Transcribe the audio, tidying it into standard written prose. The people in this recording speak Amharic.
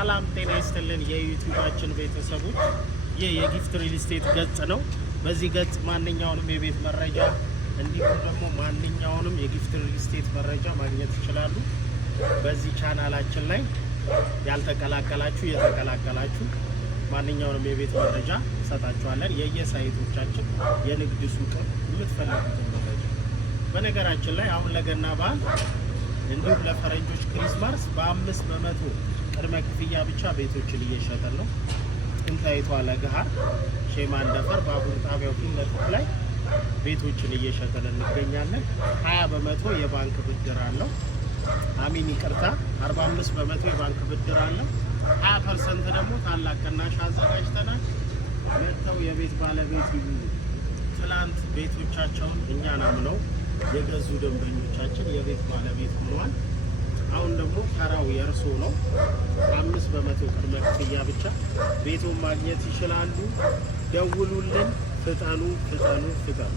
ሰላም ጤና ይስጥልን የዩቲዩባችን ቤተሰቦች፣ ይህ የጊፍት ሪል ስቴት ገጽ ነው። በዚህ ገጽ ማንኛውንም የቤት መረጃ እንዲሁም ደግሞ ማንኛውንም የጊፍት ሪል ስቴት መረጃ ማግኘት ይችላሉ። በዚህ ቻናላችን ላይ ያልተቀላቀላችሁ የተቀላቀላችሁ ማንኛውንም የቤት መረጃ እንሰጣችኋለን። የየሳይቶቻችን የንግድ ሱቅ የምትፈልጉትን መረጃ በነገራችን ላይ አሁን ለገና በዓል እንዲሁም ለፈረንጆች ክሪስማስ በ5 በመቶ ቅድመ ክፍያ ብቻ ቤቶችን እየሸጠን ነው። ጥንታዊቷ ለገሃር ሼማንደፈር ባቡር ጣቢያው ፊት ለፊት ላይ ቤቶችን እየሸጠን እንገኛለን። 20 በመቶ የባንክ ብድር አለው። አሚን ይቅርታ 45 በመቶ የባንክ ብድር አለው። 20% ደግሞ ታላቅ ቅናሽ አዘጋጅተናል። መጥተው የቤት ባለቤት ይሁኑ። ትላንት ቤቶቻቸውን እኛን አምነው የገዙ ደንበኞቻችን የቤት ባለቤት ሆነዋል። አሁን ደግሞ ተራው የእርሶ ነው። 5 በመቶ ቅድመ ክፍያ ብቻ ቤቱን ማግኘት ይችላሉ። ደውሉልን። ፍጠኑ ፍጠኑ ፍጠኑ።